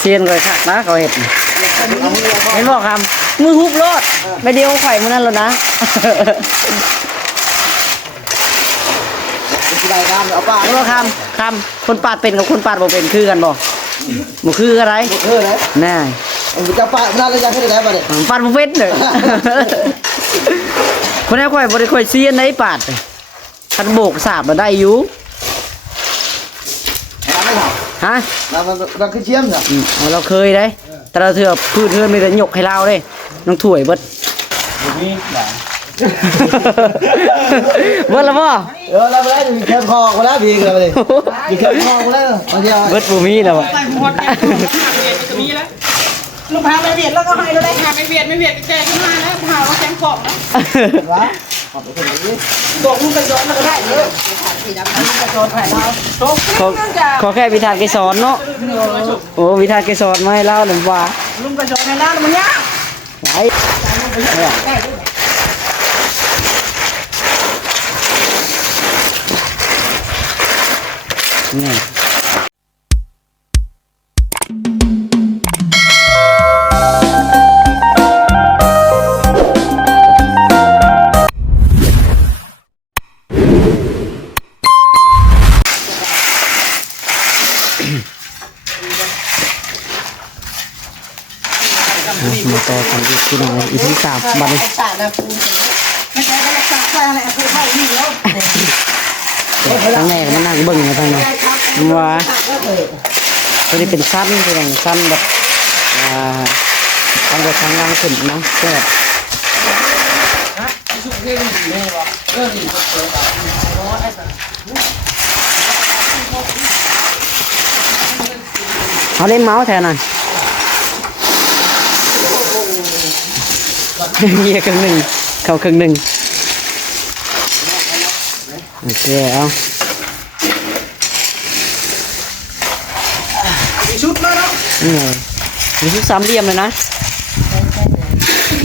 เซียนเลยคักนะเขาเห็ดเห็นบอกคำมือฮุบรถไม่เดียวไข่มันนั่นแล้วนะได้ครับเอาป้าแล้วคำคนปาดเป็นกับคนปาดบ่เป็นคือกันบ่บ่คืออะไรแน่จะป้าน่าจะยังให้ได้ป่ะเนี่ยปาดบ่เป็นเลยคนนี้ข่อยบ่ได้ข่อยเซียนไหนปาดคันโบกสาบมาได้อยู่ฮะเราคือเชี่ยมเหรอเราเคยได้แต่เราเถื่อพืชเถื่อมีแต่หยกให้เราได้น้องถ่วยเบิดนี่หนาเบิดแล้วบ่เราไปได้มีแค่คอก็แล้วพี่กันเลยมีแค่คอก็แล้วเบิดบูมีแล้วบ่ลูกพาไปเวียดแล้วก็ให้เราได้พาไปเวียดไม่เวียดแกขึ้นมาแล้วพาเราแกงขอบนะบอกลูกกระโจนเราก็ได้เลยสีดำลูกกระโจนแผ่เราขอแค่วิธานเกสรเนาะโอ้วิธานเกสรมาให้เล่าหนึ่งว่าลูกกระโจนให้เรามันยากไหนนี่มาต่อกันอีกทีหนึ่งอีกที่สามบัดนี้ทั้งแม่ก็มานั่งเบิ่งอยู่ทางนี้ว่าตัวนี้เป็นสั้นเป็นอย่างสั้นแบบทางเดินทางล่างขึ้นนะแค่เขาเล่นเมาส์แทนน่ะเงียครึ่งหนึ่งเขาครึ่งหนึ่งโอเคเอาชุดแล้วเนาะมีชุดสามเหลี่ยมเลยนะ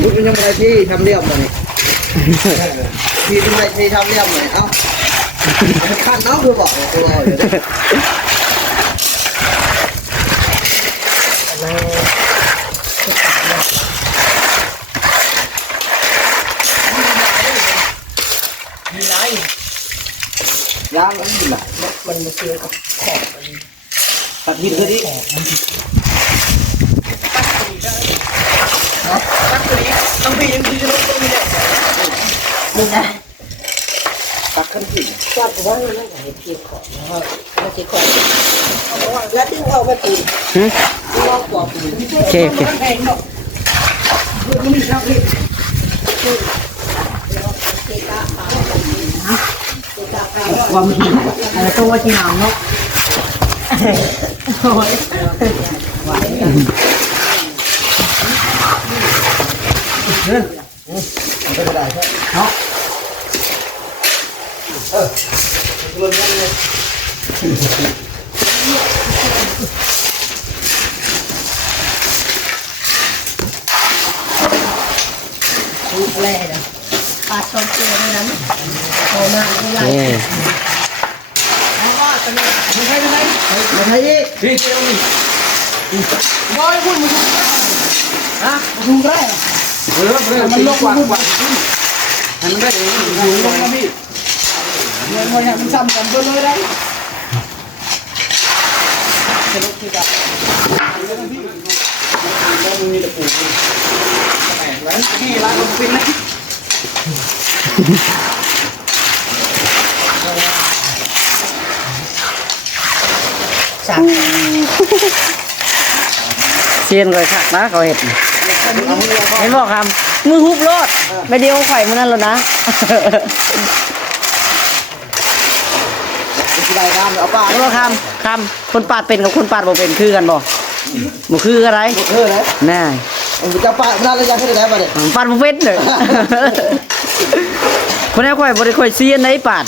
ชุดเป็นยังไงที่ทำเรียบเลยที่เป็นไงที่ทำเรียบเลยเอ้าขันน้องคือบอกตัวย่างมันอยู่หละมันมาเชื่อกับขอบปัดหินเลยดิตักตัวนี้ต้องพี่ยังดีจะลงตรงนี้เลยนี่นะตักขึ้นหินตักว่ามันไม่ไหวเพียงขอบนะครับมันจะขอบแล้วที่เอาไปปูที่ว่าขอบปูโอเคมันมีครับพี่ความหินอะไรตัวที่หนาวเนาะเนาะแร่นะปลาชมเกลือด้วยนั้นโตมากเลยไม่ใช่พี่เจ้านี่บอยพูดมึงฮะมึงได้มันลงกว่ามันไม่ได้มึงลงนะพี่เงินมันยังซ้ำกันตัวเลยได้จะลงที่กับพี่มีตะปูแล้วที่ร้านลงฟินนะเซียนเลยคักนะเขาเห็ดเห็นบอกคำมือฮุบรถไม่เดียวไข่มันนั่นแล้วนะได้ครับเอาป้าแล้วคำคนปาดเป็นกับคนปาดบ่เป็นคือกันบ่บ่คืออะไรแน่จะป้าน่าจะยังให้ได้ป่ะเนี่ยปาดบ่เป็นเลยคนนี้ข่อยบ่ได้ข่อยเซียนไหนปาด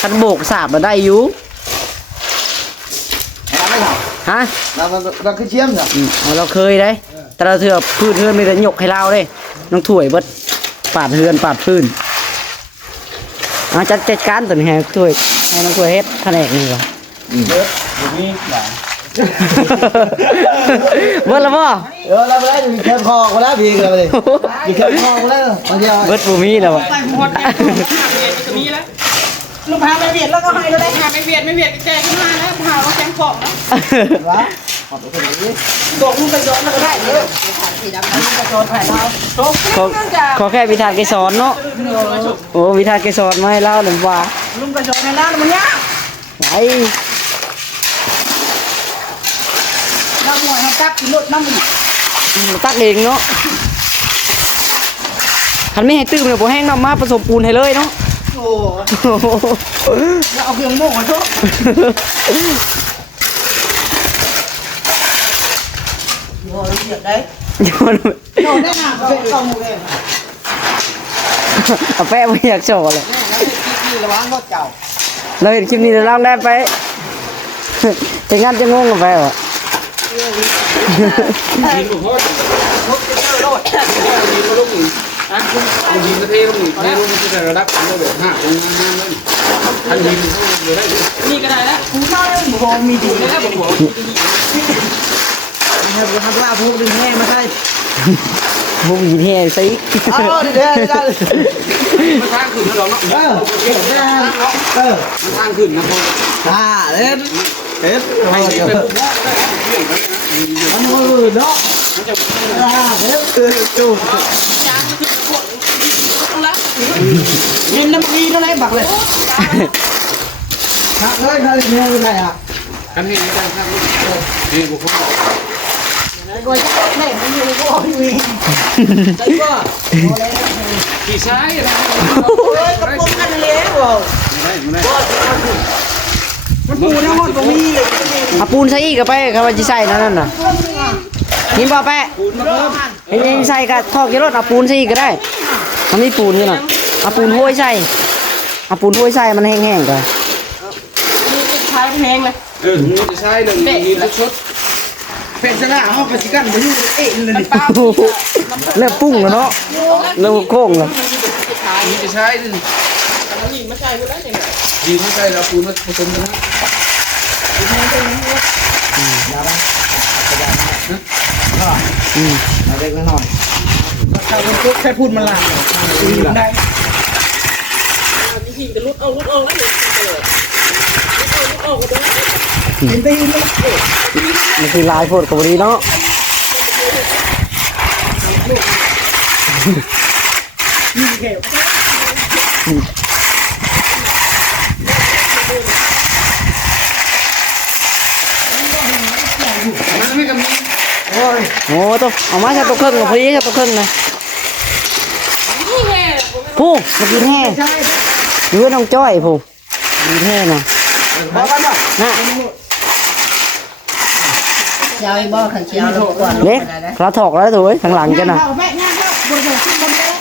คันโบกสาบมาได้อยู่ฮะเราคือเชี่ยมเหรอเราเคยได้แต่เราเถื่อพืชเถื่อมีแต่หยกให้เราได้น้องถ่วยเบิดปาดเฮือนปาดพื้นจัดการตัวนี้ให้ถ่วยให้น้องถ่วยเฮ็ดแผนกนี่ก่อน เบิดบ่มีหลาน เบิดแล้วบ่ เราไปได้ถึงแคมคอกูแล้วพี่กันเลยมีแคมคอกูแล้วเอาเดียว เบิดบ่มีแล้วบ่ ใส่หมดเนี่ยหาเวียดจะมีแล้วลูกพาไปเวียดแล้วก็ให้เราได้หาไม่เวียดก็แจกขึ้นมาแล้วพาเราแจกของนะ วะขอบคุณนี้ บอกลูกกระโจนก็ได้เลยสีดำลูกกระโจนถ่ายเราโชค ขอแค่วิธานเกสรเนาะโอ้วิธานเกสรมาให้เล่าหนึ่งว่า ลูกกระโจนในร้านมันยาก ไหน เราหน่วยให้จับกินรถน้ำมัน ตักเองเนาะคันไม่ให้ตื้มเลยบ่แห้งน้ำมาผสมปูนให้เลยเนาะ โอ้เราเอาเครื่องโม่มาโชคโอ้ยเสียได้ โยน โดนได้หนาเป็นกองเลย เอาแป้ไม่อยากโชว์เลย แล้วที่ระวังรถเก่า เราเห็นคลิปนี้เราเล่าได้ไปจะงั้นจะงงกันไปวะ ยิงลูกโทษ รถจะเจอรถ ยิงลูกหนึ่งอ่ะยิงกระเทยลูกหนึ่งเทลูกมันจะระดับเราแบบห้าตรงนั้นเลยทันยิงเขาเลยได้ นี่ก็ได้แล้วคุณเข้าแล้วหมูบอมีดีเลยนะผมบอก ทำว่าพวกดึงแม่มาใช่ บุ้งยีเท่ซิ เอาเดี๋ยวมันทางขึ้นนะเราเนาะมันทางขึ้นนะพ่อเอ็ดให้เดี๋ยวมันมือเนาะมันจะจูบ จานมันคือพวกละเห็นน้ำดีเท่าไรบักเลย ครับเลยใครเนี่ยเป็นไงอ่ะกันให้ได้ครับนี่บุคคล ก็จะแม่ไม่มีก็มีใจก็ ขี่ซ้ายอะไร เฮ้ยกระปุกกันเลยว่ะ ไม่ได้ มันปูนะฮอดตรงนี้เลย เอาปูนใส่อีกก็ไปครับว่าจะใส่นั่นน่ะนี่บ่แปะ ปูนมาเพิ่ม เห็นใส่กับทอกยี่รถเอาปูนใส่อีกก็ได้มันมีปูนอยู่น่ะเอาปูนห้วยใส่เอาปูนห้วยใส่มันแห้งๆก่อน นี่ใช้แพงเลย มันจะใช่เลยมีชุดเป็นชนะห้องกสิกันมาอยู่เอ๊ะเลยนี่ เริ่มปุ้งแล้วเนาะเริ่มโค้งแล้ว มีจะใช่ดิ นี่มาใช้ก็ได้ยังไง ดีไม่ใช่เราปูนมาผสมกันนะมาเล็กน้อย ถ้าเป็นพวกแค่พูดมันลามได้ที่จะลุดเอาแล้วเนี่ยลุดเอาก็ได้เห็นไปเห็นแล้ว มันคือลายโพดกับดีเนาะ นี่แค่ มันไม่กำลัง โอ้ตัวเอามาใส่ตัวครึ่งกับพอดีใส่ตัวครึ่งนะ นี่แค่ ผู้มากินแห้อยู่กับน้องจ้อยผู้กินแห้น่ะ บอกกันว่า นะ เจ้าไอ้บ่ขันเชียวแล้วก่อน เล็กเราถอกแล้วตัวข้างหลังจ้ะน่ะ แม่งานแล้วบนหัวขึ้นบนไปแล้ว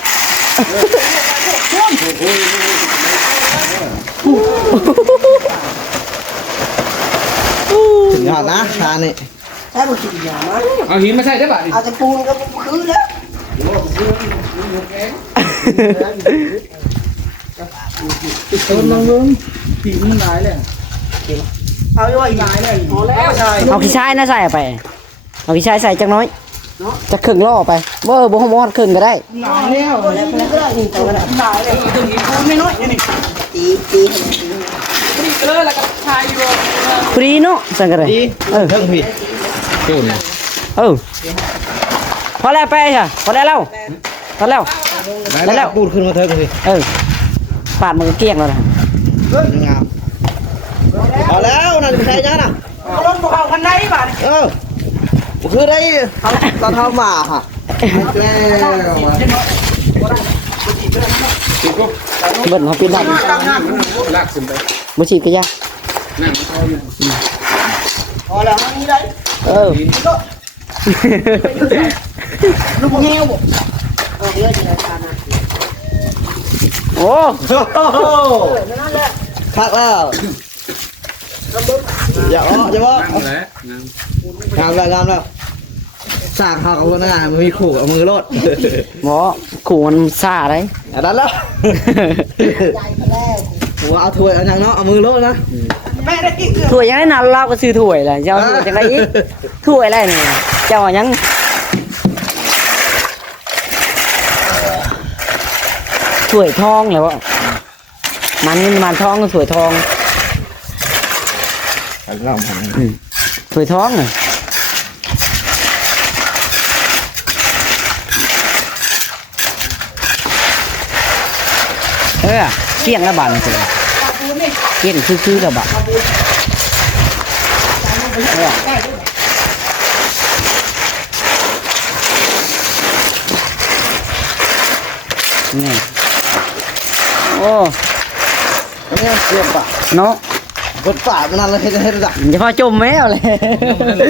ถึงหอดนะทานนี่ ใช้บุกินยามา เอาหินมาใส่ได้ป่ะดิ เอาแต่ปูนก็คืนแล้ว ต้นมึงผีมันหลายเลย เอาไว้ยายเลยพอแล้วใช่ เอาขี้ชายนะใส่ไปเอาขี้ชายใส่จักน้อยจะครึ่งล่อไปบ่บ่ฮอดครึ่งก็ได้ หนาแล้วแล้วก็ได้นี่ตัวนั้นหนาเลยตึงปูนไม่น้อยนี่ตีนี่เลยแล้วก็ชายอยู่ พอดีเนาะสั่งกันเลย เพิ่งผิดเจ้าเนี่ย พอแล้วไปค่ะพอแล้วพอแล้ว แล้วปูดขึ้นมาเถอะสิ ปาดมันก็เกลี้ยงแล้วนะ งามเอาแล้วนั่นเป็นใครนะ เอารถพวกเขาคันไหนบ้าน คือได้ตอนเท้ามาค่ะแล้ว เบิ่นเขาปิดได้ ลากขึ้นไป บ่ฉีดก็ยาก นั่งเขาอยู่ พอแล้วนี่ได้ ลูกเงี้ยวบ่เยอะจังกันนะ โอ้ นั่นแหละ คักแล้วอย่าว่า งามแล้ว งามแล้วสร้างเขากับคนงานมีขู่เอามือรด หมอขู่มันซ่าได้ อันนั้นแล้ว ใหญ่ไปแล้ว ผมเอาถ้วยเอาอย่างเนาะเอามือรดนะ แม่ได้กี่เกลือ ถ้วยยังได้นานเราก็ซื้อถ้วยแหละเจ้าถ้วยจังไดอีกถ้วยอะไรนี่เจ้ายังถ้วยทองแล้วมันนี่มันทองก็ถ้วยทอง ลองทำ ถ้วยทองน่ะเกี้ยงละบาทเจ้าเกี้ยงคือละบาทนี่โอ้เนี่ยเสียบอ่ะเนาะ กดป่ามันนั่นเลยให้ระดับ อย่าพาจมแมวเลย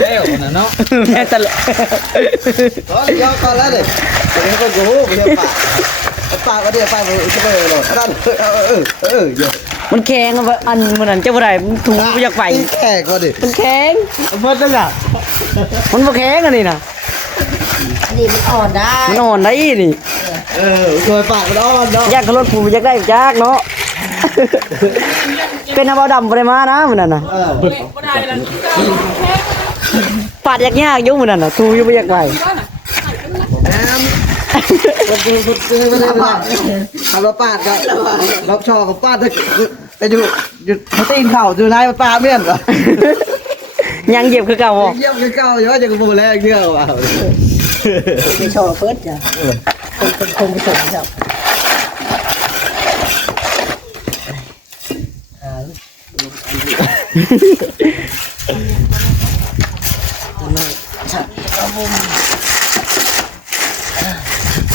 แล้วนะเนาะ แม่ตะเลย ย้อนก่อนแล้วเลยแต่นี่ก็โอ้โหไม่ใช่ป่าก็เดี๋ยวป่ามันจะไปเลยนั่นเยอะ มันแข็งอะอันมันนั่นเจ้าบ่ได้มันถูบ่อยากไป แก่ก็ดิ มันแข็ง เพิ่นนั่นแหละ มันบ่แข็งอันนี้น่ะ อันนี้มันอ่อนได้ มันอ่อนได้นี่ โดยป่ามันอ่อนเนาะ อยากรถผู้อยากได้จักเนาะ เป็นเอาดำบ่ได้มานะมันนั่นน่ะปาดยากๆอยู่มันนั่นน่ะถูอยู่บ่อยากไป มันไม่ได้ทำเราปาดกันเราชอกับปาดไปอยู่ตีนเข่าอยู่ไหนมาปาเมี่ยนเหรอ ยังเหยียบคือเก่าบ่ เยี่ยมเก่าอยู่ว่าจะกระโปรงแรกเยอะว่ะ ไม่ชอบเฟิร์สจ้ะคนไปส่งจ้ะ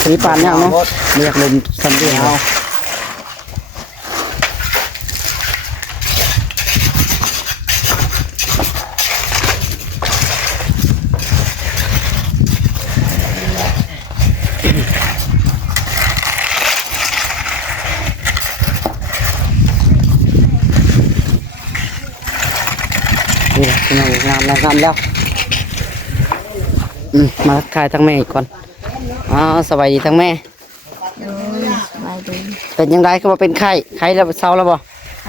สีปานยังเนาะเรียกลมสันเดียวนี่พี่น้องงามแล้วมาทายทั้งแม่อีกก่อนสบายดีทั้งแม่ สบายดี เป็นยังไงก็มาเป็นไข้แล้วเศร้าแล้วบ่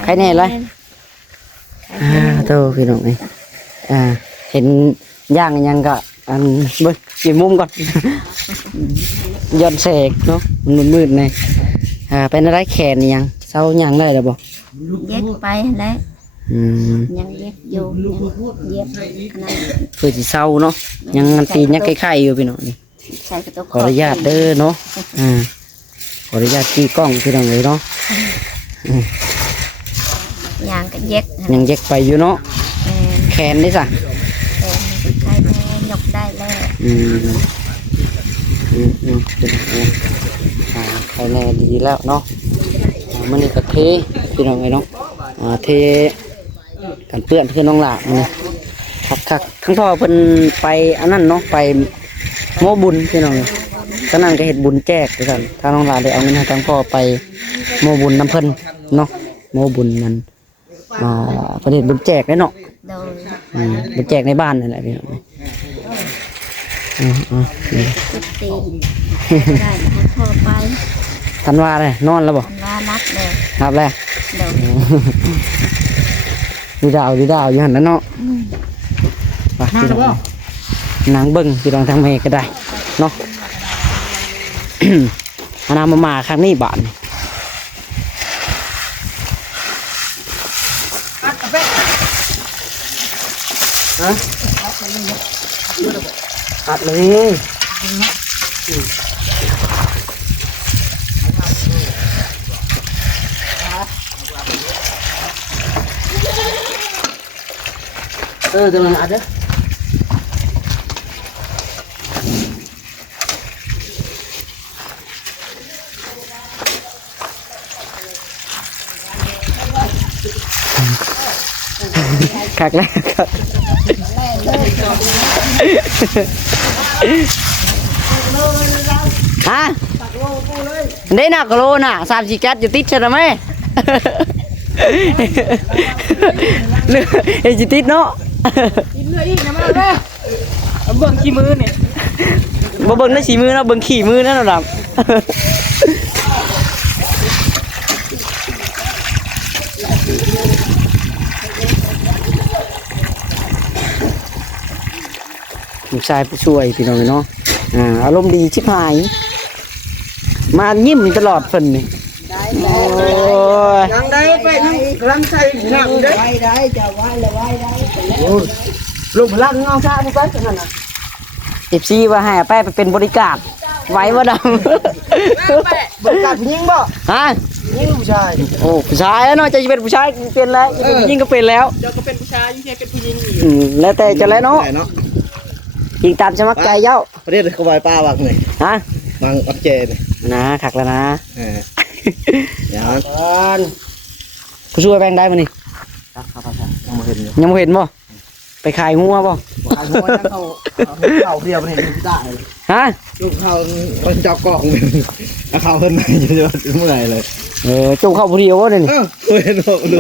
ไข้แน่เลยโตพี่น้องนี่เห็นย่างยังก็อันเบิ้งกี่มุมก่อน ย้อนแสกเนาะมันมืดๆเลยเป็นอะไรแขนนี่ยังเศร้ายังได้แล้วบ่ เย็บไปแล้ว ยังเย็บอยู่เย็บอันนั้น เพื่อสิเศร้าเนาะยังตีนยังไข้ๆอยู่พี่น้องนี่ ใส่กระตุก ขออนุญาตเด้อเนาะขออนุญาตจี้กล้องพี่น้องเลยเนาะ ยางก็เย็บ ยังเย็กไปอยู่เนาะแขนได้สะ ใครแม่ยกได้แล้ว ใครแน่ดีแล้วเนาะมันนี่ก็เทพี่น้องเลยเนาะเทกันเปื้อนคือน้องหลานี่คักทั้งพ่อเพิ่นไปอันนั้นเนาะไปโมบุญพี่น้องก็นั่นก็เห็ดบุญแจกด้วยกันถ้าน้องหลาได้เอาเงินให้ทั้งพ่อไปโมบุญน้ำเพิ่นเนาะโมบุญนั้นเพิ่นเห็ดบุญแจกได้เนาะ โดย บุญแจกในบ้านนั่นแหละพี่น้องนี่ จุดตีได้ให้พ่อไป ทันว่าเลยนอนแล้วบ่ อันว่ารับเลย ครับแล้ว โดย ดูดาวอยู่หันแล้วเนาะไปพี่น้องนางเบิ้งพี่น้องทางเมก็ได้เนาะ อานามาครั้งนี้บาทอัดเลยจะมันอัดเด้อคักแล้วครับฮะได้หนักโลน่ะ3-4 แก๊สอยู่ติดใช่ไหมเลือเอจิติดเนาะ กินเนื้ออีกนะมาเลยเบิ่งขี้มือเนี่ย บ่เบิ่งได้สีมือเนาะเบิ่งขี่มือนั่นน่ะดำ ลูกชายผู้ช่วยพี่น้องเนาะอารมณ์ดีชิบหายมายิ้มตลอดเพิ่นนี่โอ้ย ยังได้ไปนั่งกำลังใจหนังเด้อ ไว้ได้จะไว้แล้วไว้ได้แล้ว ลงพลังเอาชาไปกันนั่นน่ะ FC ว่าให้ไปเป็นบริการไหว้บ่ดำ บริการผู้หญิงบ่ ฮะ ผู้หญิงผู้ชาย โอ้ผู้ชายแล้วเนาะจะเป็นผู้ชายเป็นแล้วจะเป็นผู้หญิงก็เป็นแล้ว เจ้าก็เป็นผู้ชายยิ่งเป็นผู้หญิงอีก แล้วแต่จะแล้วเนาะ ได้เนาะ ยิงตามสมัครใจเจ้า ประเดี๋ยวเขาไว้ป้าวักหน่อย ฮะ วางอักเจน นะขักแล้วนะ อย่างนั้น ผู้ช่วยแบ่งได้มั้ยนี่ ครับยังไม่เห็นอยู่ ยังบ่เห็นบ่ไปขายงัวบ่ ขายหัวเขาเพียบเห็นอยู่ได้เลย ฮะ ลูกเขาคนเจอกล่องเขาเพิ่นอยู่เมื่อไหร่เลย จุกเข้าผู้เดียวบ่เด้นี่ เห็นบอกดู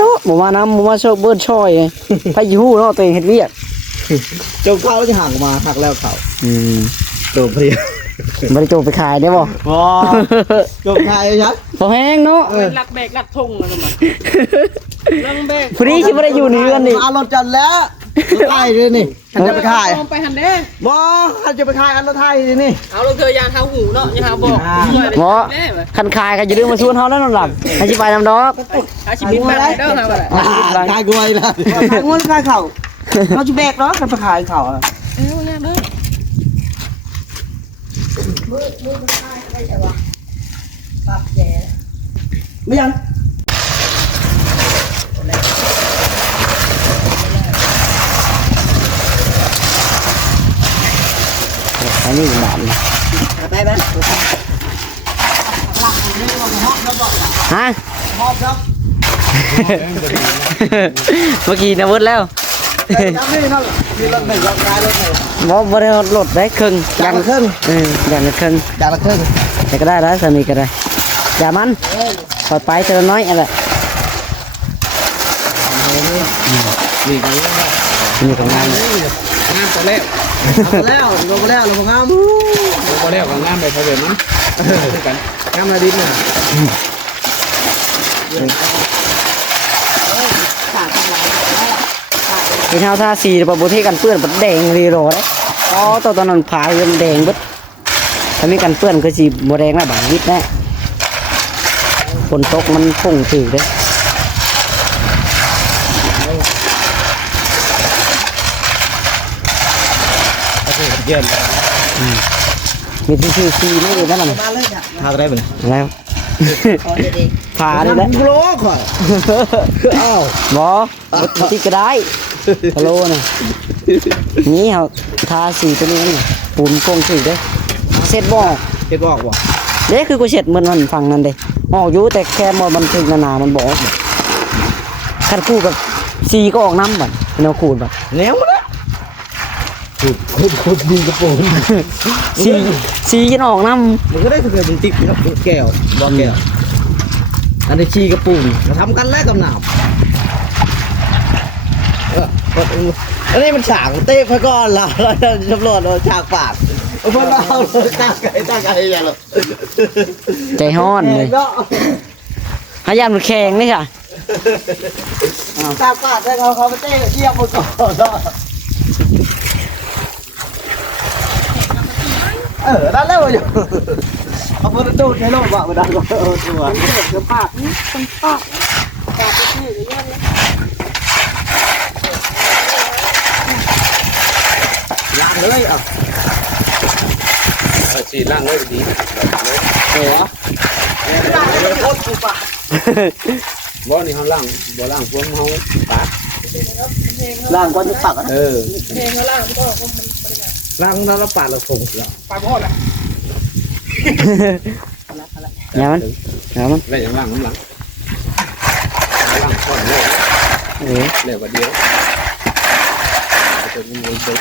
เนาะบ่มานํบ่มาโชคเบิ้นช่อยไงไปอยู่ฮู้เนาะตัวเองเฮ็ดเวียก เจ้าเขาจะห่างมาหักแล้วเขาโดนเพียบ บ่ได้โจกไปขายได้บ่ บ่จบทายยัด บ่แฮงเนาะ หลักแบกหลักทงอะไรมาเรื่องแบก ผู้นี้สิบ่ได้อยู่ในเรือนนี่ อารถจันแล้วไทยเลยนี่ท่านจะไปถ่าย ไปหันเด้ บ่ท่านจะไปถ่ายอันละไทยนี่ เอาลงเธอยานเท้าหูเนาะยานเท้าบอก บ่คันขายก็อย่าลืมมาชวนเฮาแล้วนั่นล่ะให้สิไปนำดอก อาชีพแบบเด้อครับอะไร ถ่ายกล้วยละ ขายงวดขายเข่าเราจะแบกเนาะกันไปขายเข่า เอ้ยเด้อ ไม่ยัง อันนี้บาทนะ ไปไหม ฮะ มอบครับ เมื่อกี้นะเบิดแล้ว ยังไม่นั่นมีรถหนึ่งรถท้ายรถหนึ่ง บ่ได้ลดได้ครึ่ง อย่างละครึ่ง อย่างละครึ่ง อย่างละครึ่ง แต่ก็ได้แล้วสามีก็ได้อย่ามันปล่อยไปเจอน้อยอะไร นี่กันแล้ว มีของงาน งานตอนแรก แล้วลงมาแล้วลงมางาม ตอนแรกก็งานไปพอเดินมั้งกัน งามระดินน่ะ มีเท้าท่าสีปะโบเทกันเปื้อนบัดแดงรีโรได้อ๋อตอนนั้นผายมันแดงบัดถ้ามีกันเปื้อนก็สีโบแดงแล้วบางนิดแน่ฝนตกมันพุ่งถือเด้ เย็น มีที่ชื่อซีไม่ได้นั่น มาเลยจ้ะทางได้ปะ แล้วผ่าได้แล้ว โลก่อนอ้าว บอที่ก็ได้พะโลน่ะนี่เขาทาสีตัวนี้นี่ปูนโป่งสีเด้เสร็จบ่ เฮ็ดบอกว่า เด้คือกูเสร็จเหมือนมันฟังนั่นเด้ออกอยู่แต่แค่มันบันทึกนามันบอกคันคู่กับสีก็ออกน้ำบัดแนวขูดบัด แนวมาแล้วขุดดินกระโปรง สีจะออกน้ มันก็ได้ถ้าเกิดมันติดกับแก้วบ่แก้วอันนี้ชีกระปุกมาทำกันแล้วกับหนาวอันนี้มันฉากเต้ไปก่อนล่ะแล้วตำรวจเอาฉากปากเพื่อนเอาตาไก่อย่างหรอ ำใจห้อนเลยหายันมันแข็งนี่ค่ะ ฉากปากแต่เขาไปเต้เยี่ยมหมดก่อนนั่นแล้วอยู่เอาพอตู้ใช้โลกว่ามันดังกว่าตัวเกือบปากนี่คนปากล้างเลยอ่ะ ฉีดล่างเลยดี ล้างเลยโคตรกูปาก บ่นี่เขาล่างบ่ล่างพวกเขาปาก ล้างก่อนจะปัก เออ เพลงเขาล่างก็ ล้างแล้วปาดแล้วผงแล้ว ไปพ่อละ อย่ามันอย่ามัน แล้วอย่างล่างน้ำหลังล่างก่อนเลย เออ เร็วกว่าเดียวจะมีเงินเดือน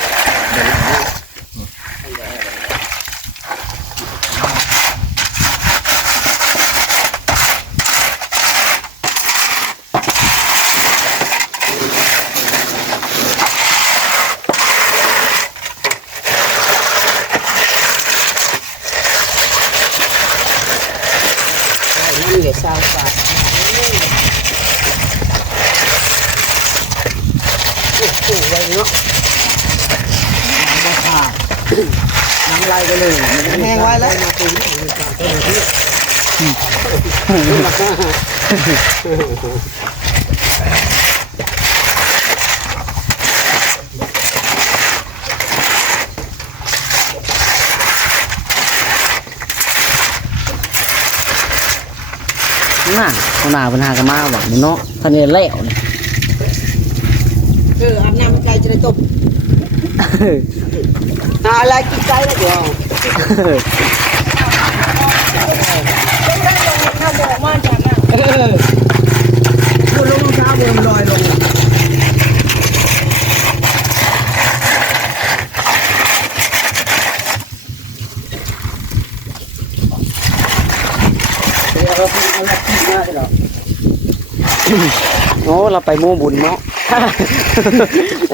เหลือชาวบ้าน เ น้ำลายไปเลยแห้งไว้แล้วน่ะหัวหน้าปัญหากันมาหวังเนาะท่านนี่แล้วนี่ อาบน้ำใจจะได้ตบอะไรกินใจแล้วเดี๋ยวถ้าบอกว่าจะนั่ง พูดลงรองเท้าเดิมลอยลงโอ้เราไปโม่บุญเนาะ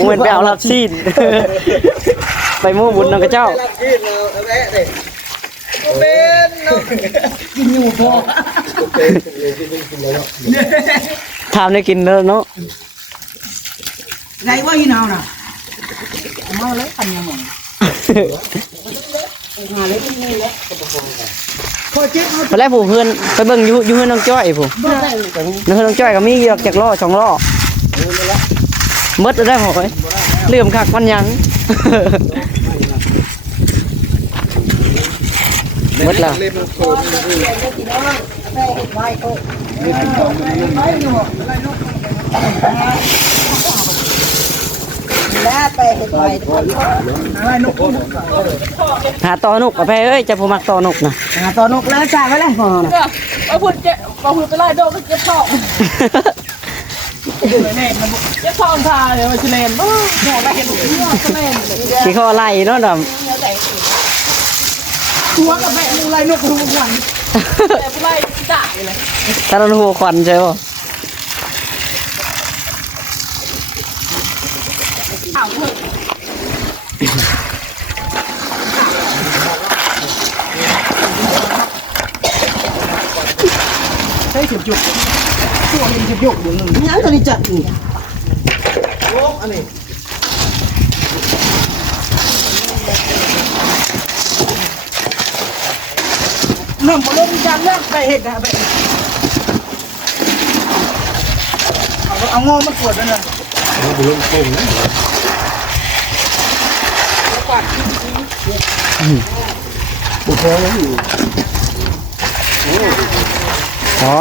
เหมือนไปเอารับซีนไปโม่บุญน้องกระเจ้า กินอยู่พอ ทำได้กินแล้วเนาะ ไงว่าหินเอาน่ะ มาเลยพันยังไงมาเลยที่นี่แหละ คอยเจ็บเอา ตอนแรกผู้เพื่อนไปเบิ่งอยู่เพื่อนน้องจ้อยผู้ บ่ได้ น้องจ้อยก็มีเยอะจากล้อสองล้อมดได้หอยเลื่อมคักมันยังมดแล้ว แล้วไปเฮ็ดไป อะไรนก หาต่อนกกับแพ้เอ้ยจะผู้มักต่อนกนะ ตอนนกแล้วจ่ายไว้เลยพอนะ มาพูดไปไล่โดนก็เจ็บท้องแม่มันเจ็บท้องทาเลยมันสิเลนบ่หัวไปเห็นหัวสิเลน ขี้ข้อไล่เนาะด หัวกับแม่มึงไรนกทุกวัน แต่ไปไล่จ่ายเลย ำตาลหัวควันใช่ป่ะ ข่าวเถอะ ใช้เข็มจุกตัวนี้เข็มจุกอยู่นึงยังตัวนี้จัดอีกโอ้อันนี้น้องบ่ลงจานแล้วไปเฮ็ดนะไปเอางอมาขวดนั่นน่ะ อ๋อ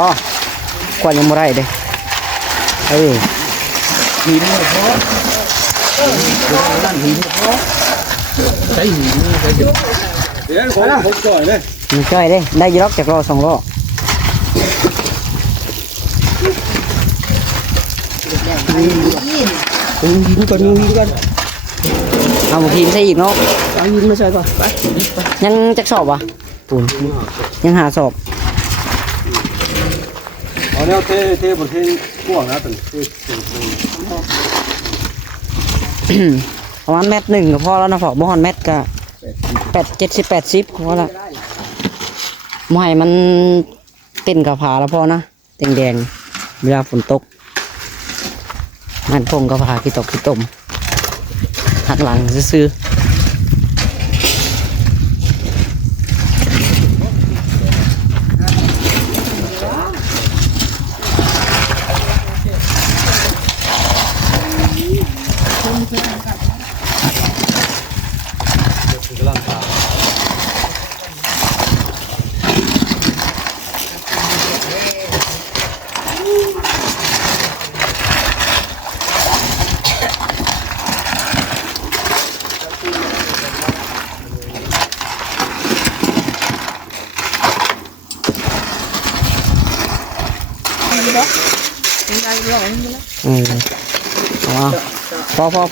ควันยังไม่ได้เด้เอ้ย หินเลยเพราะด้านหินเพราะใช้หินใช้หินเดี๋ยวผมจ่อยเลย มันจ้อยเด้ได้ยีร็อกจากล้อสองล้อ หินก่อนหินก่อน เอาหมูพีมใส่อีกเนาะ เอาหินมาใส่ก่อนไป ยังจักสอบวะปุ่นยังหาสอบ เอาแนวเทบนเทพ่วงนะตึงประมาณ1 เมตรก็พอแล้วนะพอบ่ฮอนเมตรก็70-80พอละไม่ให้มันเต้นกับผาแล้วพอนะแดงๆเวลาฝนตกมันพงกับผาขี้ตกขี้ตมหักหลังซื้อ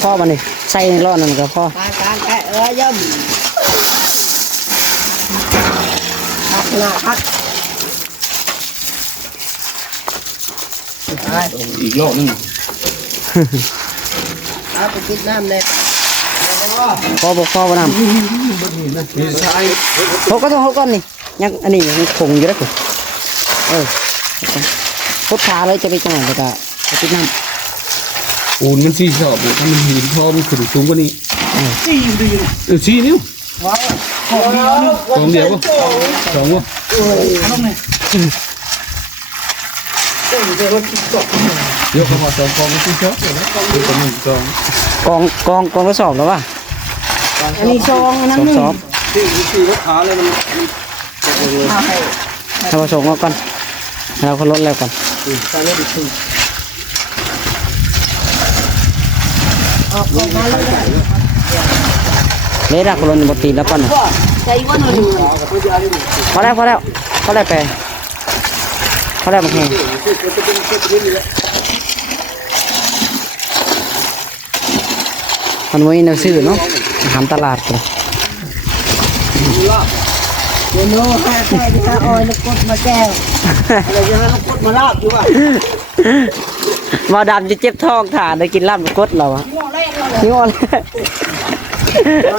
พ่อมันนี่ใส่ในรอดนั่นก็พ่อ การแกะย่ำหน้าพัก อีกรอบนึง เอาไปกินน้ำเลย พ่อบอกพ่อบ่นำ มีใช้ เขาก็ต้องเขาก่อนนี่ยังอันนี้ยังคงอยู่แล้วกูพุทธาเลยจะไปจังหวัดก็จะไปติดน้ำ ปูนมัน4 สอบถ้ามันหินพอมันขึ้นสูงกว่านี้ จี้อยู่ดี 4 นิ้ว ของเดียวป่ะสองป่ะเดี๋ยวเขามาสองกองที่เช้าเลยนะกองหนึ่งสอง กองกระสอบแล้วว่ะ อันนี้ซองอันนั้น สอบ ที่รถขาเลยมัน ถ้าผสมเอาก่อนเราก็ลดแล้วก่อนเลยดักลนบตีแล้วก่อน ใจว่าหนึ่ง พอแล้วไปพอแล้วมาแข่งมันไว้ในซื้อเนาะอาหารตลาดเลย เดี๋ยวโน้ห้าแค่ที่ห้าออยแล้วกดมาแก้ว อะไรจะให้เรากดมาลาบอยู่ว่ะ มาดำจะเจ็บท้องถ่านได้กินลาบกดเราอะนี่อ่อน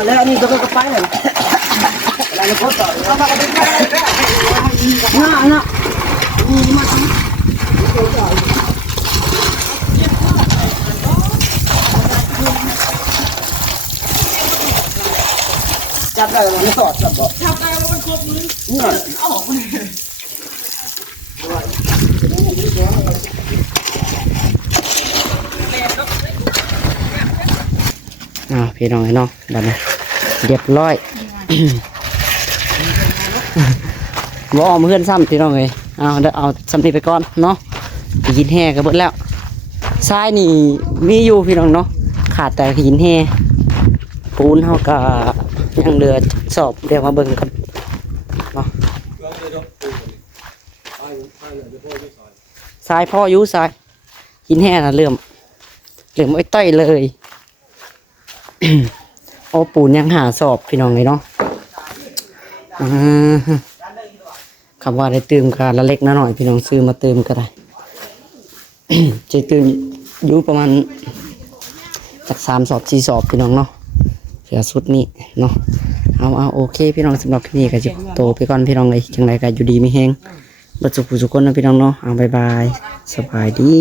แล้วอันนี้ก็ไปเลยอะไรเรากดต่อเอามาเป็นแค่น่ะจับได้มันสอดจับบ่ พี่น้องไอ้น้องแบบนี้เรียบร้อย บ่เอาเพื่อนซ้ำพี่น้องเลยเอาซ้ำนี่ไปก่อนเนาะหินแห่ก็เบิดแล้วทรายนี่มีอยู่พี่น้องเนาะขาดแต่หินแห่ปูนเฮาก็ยังเหลือสอบเดี๋ยวมาเบิ่งกันเนาะทรายพ่ออยู่ทรายหินแห่น่ะเริ่มไอ้ต้อยเลย โอ้ปูนยังหาสอบพี่น้องเลยเนาะคำว่าได้เติมกันละเล็กละหน่อยพี่น้องซื้อมาเติมก็ได้ จะเติมอยู่ประมาณจาก3 สอบ 4 สอบพี่น้องเนาะเสียสุดนี้เนาะเอาโอเคพี่น้องสำหรับคลิปนี้ก็จะโตไปก่อนพี่น้องเลยจังไรก็อยู่ดีไม่แห้งบัดสุขสุขคนนะพี่น้องเนาะเอาบายสบายดี